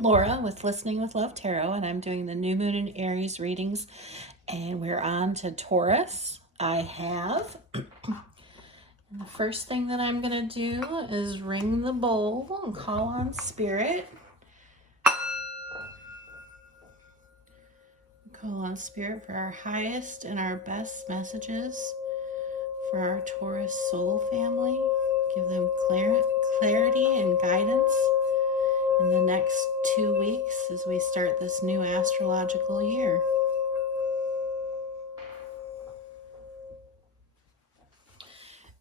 Laura with Listening with Love Tarot, and I'm doing the New Moon and Aries readings, and we're on to Taurus. I have, and the first thing that I'm going to do is ring the bowl and call on Spirit. Call on Spirit for our highest and our best messages for our Taurus soul family. Give them clarity and guidance in the next 2 weeks as we start this new astrological year.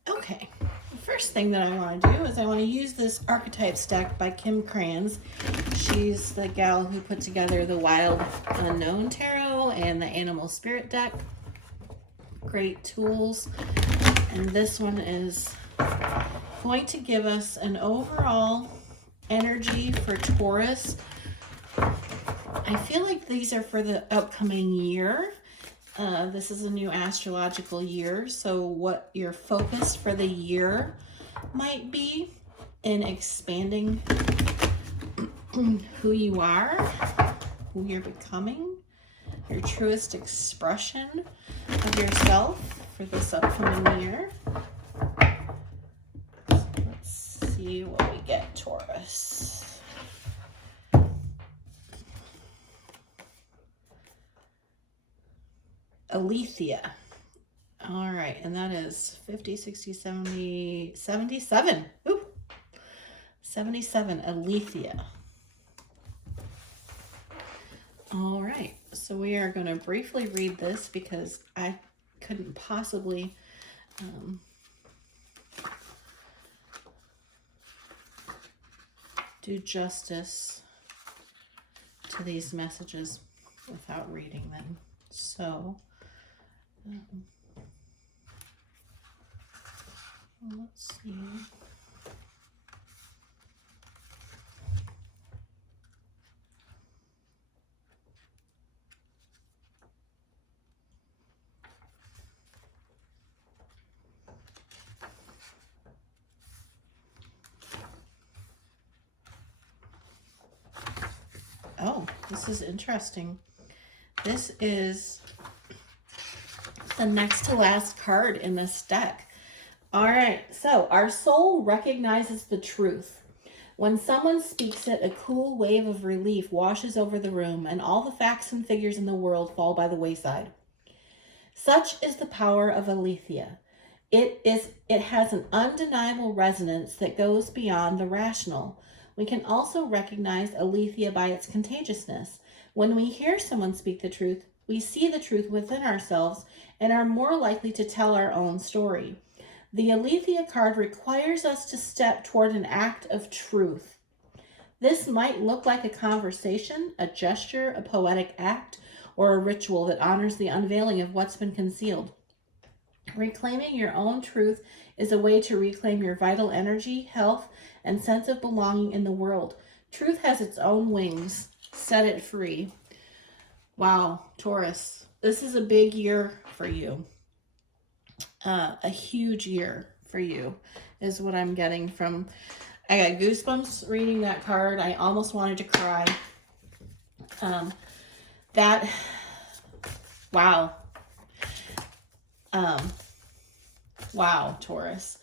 Okay, the first thing that I want to do is I want to use this Archetypes deck by Kim Kranz. She's the gal who put together the Wild Unknown Tarot and the Animal Spirit deck. Great tools. And this one is going to give us an overall energy for Taurus. I feel like these are for the upcoming year. This is a new astrological year, so what your focus for the year might be in expanding who you are, who you're becoming, your truest expression of yourself for this upcoming year. So let's see what we get, Taurus. Aletheia. All right, and that is 50, 60, 70, 77. Ooh, 77, Aletheia. All right, so we are going to briefly read this because I couldn't possibly do justice to these messages without reading them. So let's see. Oh, this is interesting. This is the next to last card in this deck. All right, so our soul recognizes the truth. When someone speaks it, a cool wave of relief washes over the room, and all the facts and figures in the world fall by the wayside. Such is the power of Aletheia. It has an undeniable resonance that goes beyond the rational. We can also recognize Aletheia by its contagiousness. When we hear someone speak the truth, we see the truth within ourselves and are more likely to tell our own story. The Aletheia card requires us to step toward an act of truth. This might look like a conversation, a gesture, a poetic act, or a ritual that honors the unveiling of what's been concealed. Reclaiming your own truth is a way to reclaim your vital energy, health, and sense of belonging in the world. Truth has its own wings. Set it free. Wow, Taurus, this is a big year for you. A huge year for you is what I'm getting from. I got goosebumps reading that card. I almost wanted to cry. Wow. Wow, Taurus.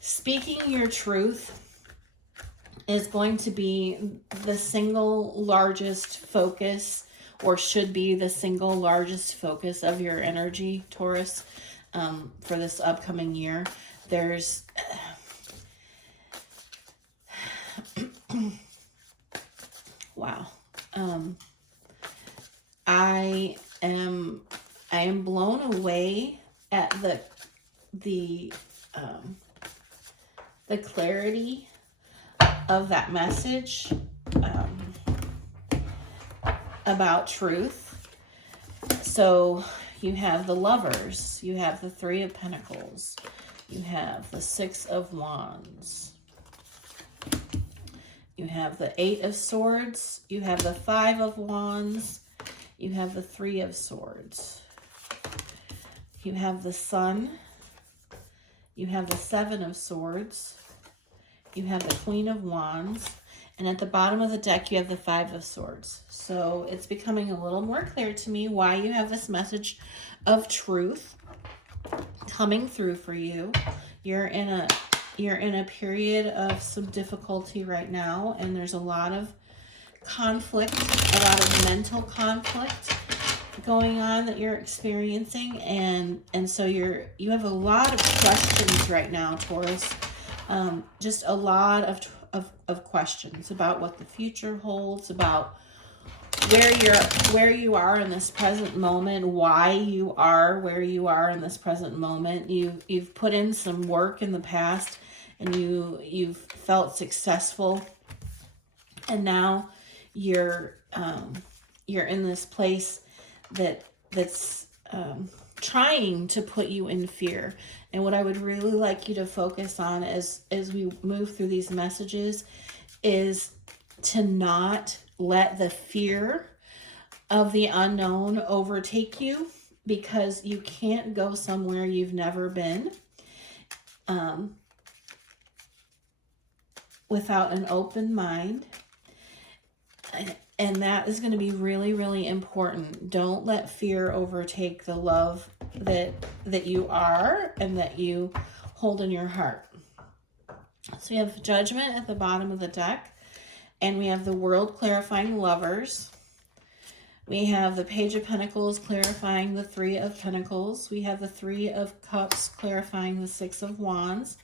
Speaking your truth is going to be the single largest focus, or should be the single largest focus of your energy, Taurus, for this upcoming year. There's wow. I am blown away at the clarity of that message about truth. So you have the Lovers, you have the Three of Pentacles, you have the Six of Wands, you have the Eight of Swords, you have the Five of Wands, you have the Three of Swords, you have the Sun, you have the Seven of Swords, you have the Queen of Wands, And at the bottom of the deck, you have the Five of Swords. So it's becoming a little more clear to me why you have this message of truth coming through for you. You're in a period of some difficulty right now, and there's a lot of conflict, a lot of mental conflict going on that you're experiencing, and so you have a lot of questions right now, Taurus. Just a lot of questions about what the future holds, about where you are in this present moment, why you are where you are in this present moment. You've put in some work in the past, and you've felt successful, and now you're in this place that's trying to put you in fear. And what I would really like you to focus on as we move through these messages is to not let the fear of the unknown overtake you, because you can't go somewhere you've never been without an open mind. And that is going to be really, really important. Don't let fear overtake the love that you are and that you hold in your heart. So we have Judgment at the bottom of the deck. And we have the World clarifying Lovers. We have the Page of Pentacles clarifying the Three of Pentacles. We have the Three of Cups clarifying the Six of Wands.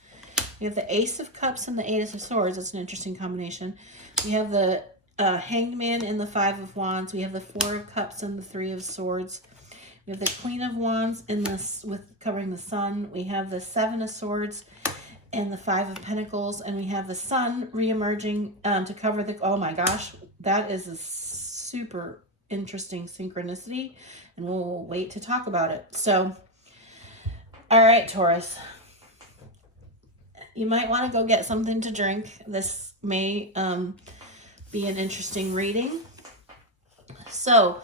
We have the Ace of Cups and the Eight of Swords. That's an interesting combination. We have the Hanged Man and the Five of Wands. We have the Four of Cups and the Three of Swords. We have the Queen of Wands in this with covering the Sun. We have the Seven of Swords and the Five of Pentacles, and we have the Sun re-emerging to cover the... Oh my gosh, that is a super interesting synchronicity, and we'll wait to talk about it. So, all right, Taurus, you might want to go get something to drink. This may be an interesting reading. So,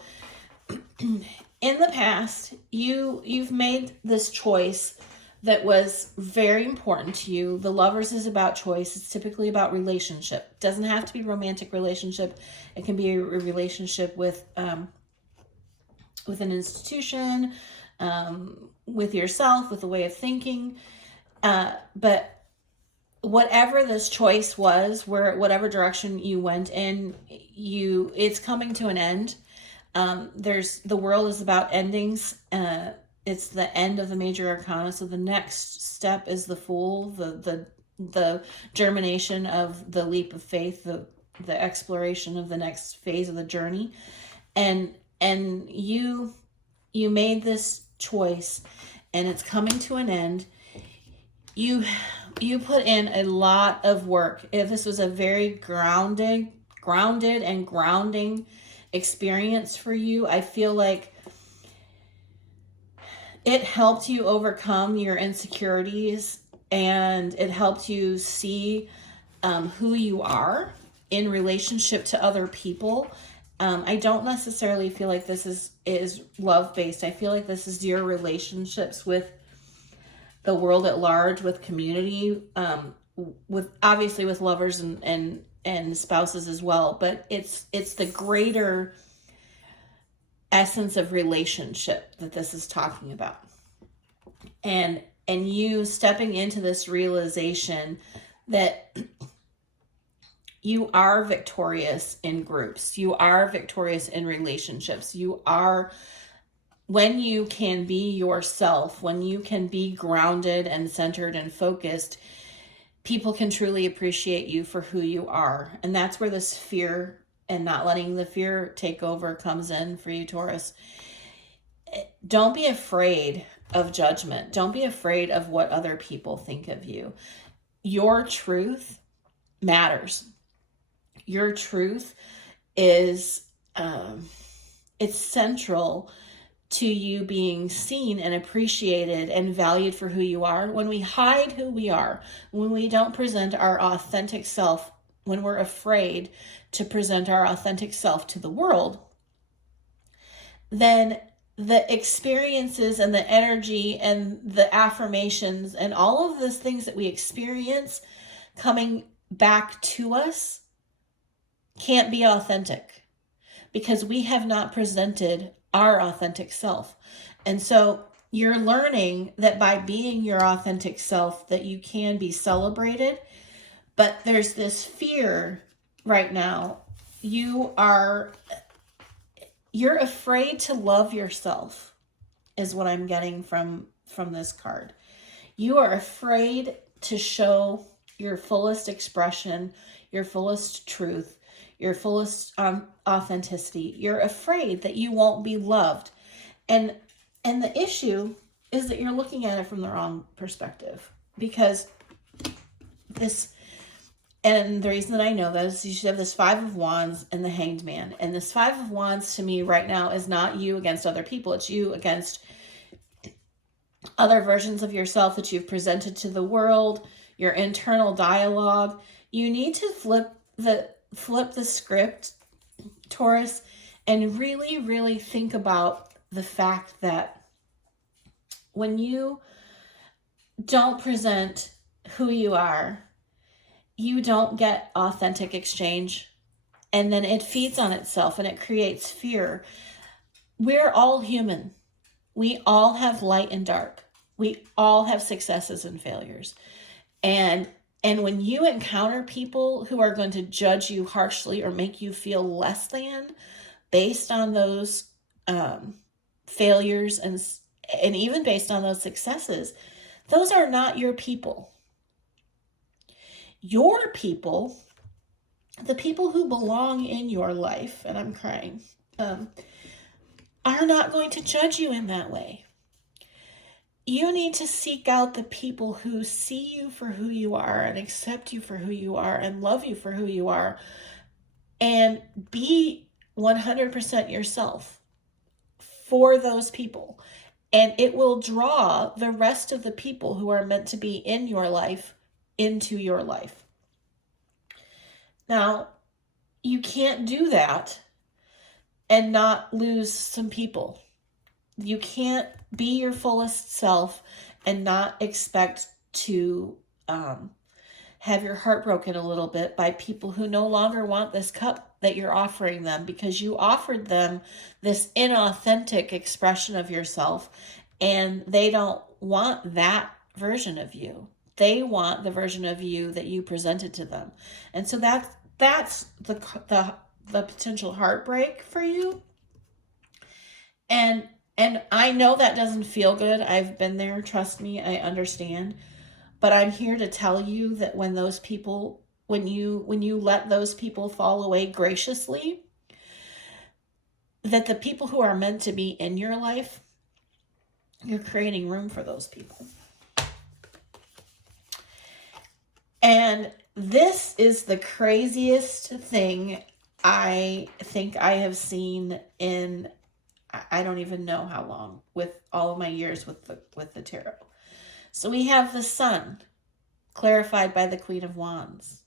in the past, you've made this choice that was very important to you. The Lovers is about choice. It's typically about relationship. It doesn't have to be romantic relationship. It can be a relationship with an institution, with yourself, with a way of thinking. But whatever this choice was, whatever direction you went in, it's coming to an end. The world is about endings. It's the end of the major arcana. So the next step is the Fool, the germination of the leap of faith, the exploration of the next phase of the journey. And you made this choice, and it's coming to an end. You put in a lot of work. If this was a very grounded and grounding experience for you, I feel like it helped you overcome your insecurities, and it helped you see who you are in relationship to other people. I don't necessarily feel like this is love-based. I feel like this is your relationships with the world at large, with community, with obviously with lovers and spouses as well. But it's the greater essence of relationship that this is talking about, and you stepping into this realization that you are victorious in groups, you are victorious in relationships, you are, when you can be yourself, when you can be grounded and centered and focused, people can truly appreciate you for who you are. And that's where this fear and not letting the fear take over comes in for you, Taurus. Don't be afraid of judgment. Don't be afraid of what other people think of you. Your truth matters. Your truth is, it's central to you being seen and appreciated and valued for who you are. When we hide who we are, when we don't present our authentic self, when we're afraid to present our authentic self to the world, then the experiences and the energy and the affirmations and all of those things that we experience coming back to us can't be authentic because we have not presented our authentic self. And so you're learning that by being your authentic self that you can be celebrated. But there's this fear right now. You're afraid to love yourself is what I'm getting from this card. You are afraid to show your fullest expression, your fullest truth, your fullest authenticity. You're afraid that you won't be loved. And the issue is that you're looking at it from the wrong perspective, because this, and the reason that I know that is you should have this Five of Wands and the Hanged Man. And this Five of Wands to me right now is not you against other people. It's you against other versions of yourself that you've presented to the world, your internal dialogue. You need to flip the script, Taurus, and really, really think about the fact that when you don't present who you are, you don't get authentic exchange, and then it feeds on itself and it creates fear. We're all human. We all have light and dark. We all have successes and failures. And when you encounter people who are going to judge you harshly or make you feel less than based on those failures and even based on those successes, those are not your people. Your people, the people who belong in your life, and I'm crying, are not going to judge you in that way. You need to seek out the people who see you for who you are and accept you for who you are and love you for who you are, and be 100% yourself for those people. And it will draw the rest of the people who are meant to be in your life into your life. Now, you can't do that and not lose some people. You can't be your fullest self and not expect to have your heart broken a little bit by people who no longer want this cup that you're offering them, because you offered them this inauthentic expression of yourself, and they don't want that version of you. They want the version of you that you presented to them. And so that's the potential heartbreak for you. And I know that doesn't feel good. I've been there. Trust me, I understand. But I'm here to tell you that when those people, when you let those people fall away graciously, that the people who are meant to be in your life, you're creating room for those people. And this is the craziest thing I think I have seen in, I don't even know how long, with all of my years with the tarot. So we have the Sun clarified by the Queen of Wands.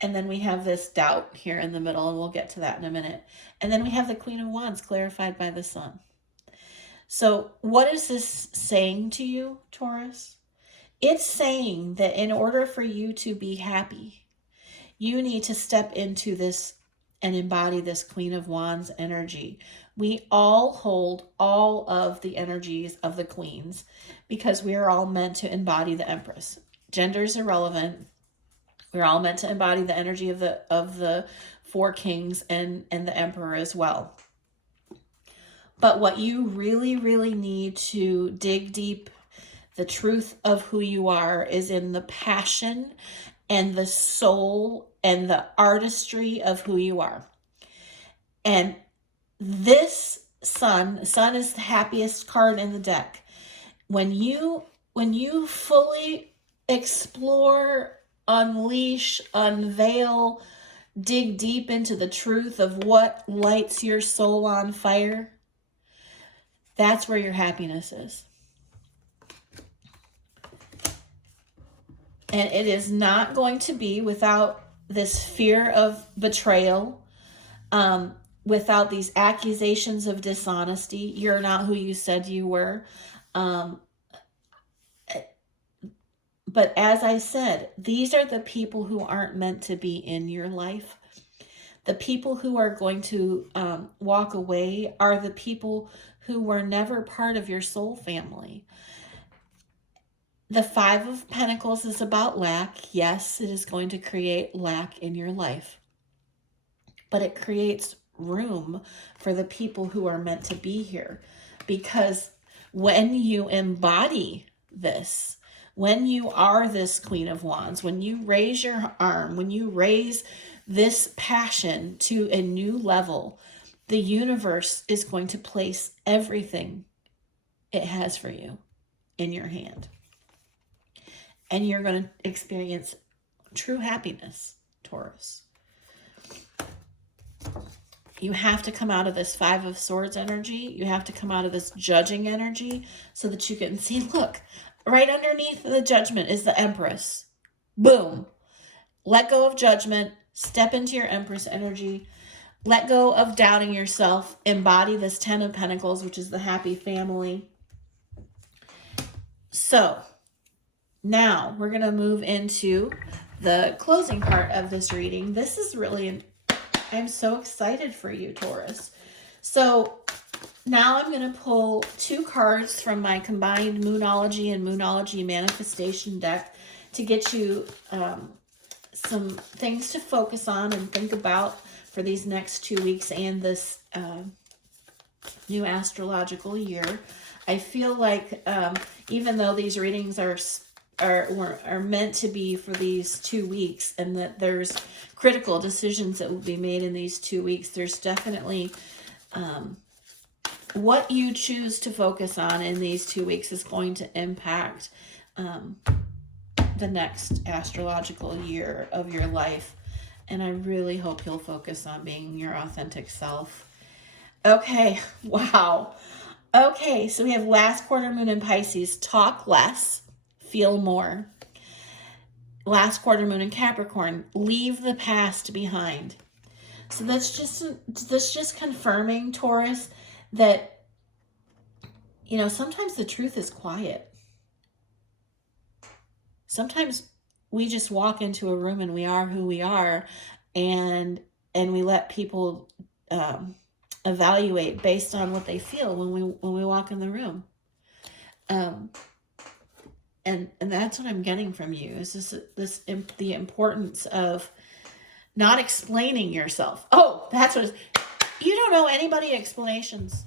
And then we have this doubt here in the middle, and we'll get to that in a minute. And then we have the Queen of Wands clarified by the Sun. So what is this saying to you, Taurus? It's saying that in order for you to be happy, you need to step into this and embody this Queen of Wands energy. We all hold all of the energies of the queens because we are all meant to embody the Empress. Gender's irrelevant. We're all meant to embody the energy of the four kings and the Emperor as well. But what you really, really need to dig deep, the truth of who you are, is in the passion and the soul and the artistry of who you are. And this Sun is the happiest card in the deck. When you fully explore, unleash, unveil, dig deep into the truth of what lights your soul on fire, that's where your happiness is. And it is not going to be without this fear of betrayal, without these accusations of dishonesty. You're not who you said you were. But as I said, these are the people who aren't meant to be in your life. The people who are going to walk away are the people who were never part of your soul family. The Five of Pentacles is about lack. Yes, it is going to create lack in your life, but it creates room for the people who are meant to be here. Because when you embody this, when you are this Queen of Wands, when you raise your arm, when you raise this passion to a new level, the universe is going to place everything it has for you in your hand. And you're going to experience true happiness, Taurus. You have to come out of this Five of Swords energy. You have to come out of this judging energy so that you can see, look, right underneath the Judgment is the Empress. Boom. Let go of judgment. Step into your Empress energy. Let go of doubting yourself. Embody this Ten of Pentacles, which is the happy family. So now we're going to move into the closing part of this reading. This is really, I'm so excited for you, Taurus. So now I'm going to pull 2 cards from my combined Moonology and Moonology Manifestation deck to get you some things to focus on and think about for these next 2 weeks and this new astrological year. I feel like even though these readings are meant to be for these 2 weeks, and that there's critical decisions that will be made in these 2 weeks, there's definitely what you choose to focus on in these 2 weeks is going to impact the next astrological year of your life. And I really hope you'll focus on being your authentic self. Okay, wow. Okay, so we have last quarter moon in Pisces. Talk less, feel more. Last quarter moon in Capricorn. Leave the past behind. So that's just confirming, Taurus, that, you know, sometimes the truth is quiet. Sometimes we just walk into a room and we are who we are, and we let people evaluate based on what they feel when we walk in the room. And that's what I'm getting from you, is the importance of not explaining yourself. Oh, that's what it is. You don't owe anybody explanations,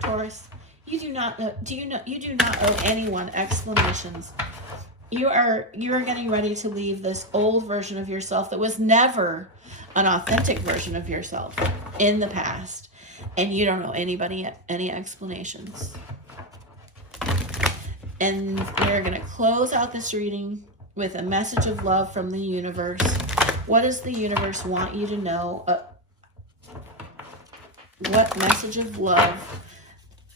Taurus. You do not know. You do not owe anyone explanations. You are getting ready to leave this old version of yourself that was never an authentic version of yourself in the past. And you don't owe anybody any explanations. And we're going to close out this reading with a message of love from the universe. What does the universe want you to know? What message of love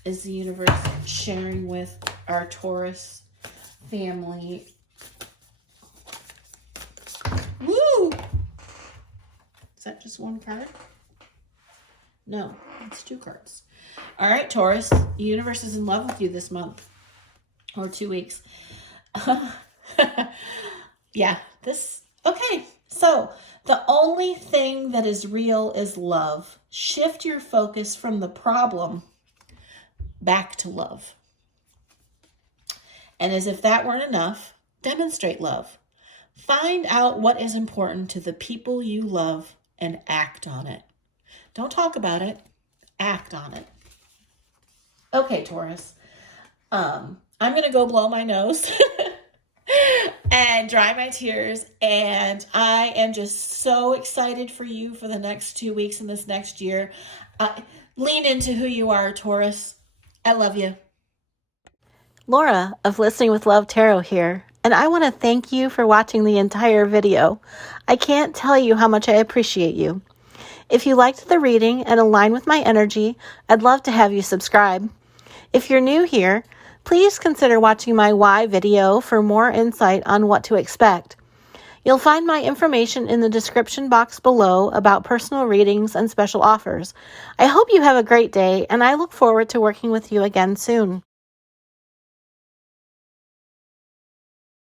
is the universe sharing with our Taurus family? Woo! Is that just one card? No, it's 2 cards. All right, Taurus, the universe is in love with you this month or 2 weeks. Yeah, okay. So the only thing that is real is love. Shift your focus from the problem back to love. And as if that weren't enough, demonstrate love. Find out what is important to the people you love and act on it. Don't talk about it, act on it. Okay, Taurus. I'm going to go blow my nose and dry my tears. And I am just so excited for you for the next 2 weeks and this next year. Lean into who you are, Taurus. I love you. Laura of Listening with Love Tarot here, and I want to thank you for watching the entire video. I can't tell you how much I appreciate you. If you liked the reading and align with my energy, I'd love to have you subscribe. If you're new here, please consider watching my why video for more insight on what to expect. You'll find my information in the description box below about personal readings and special offers. I hope you have a great day, and I look forward to working with you again soon.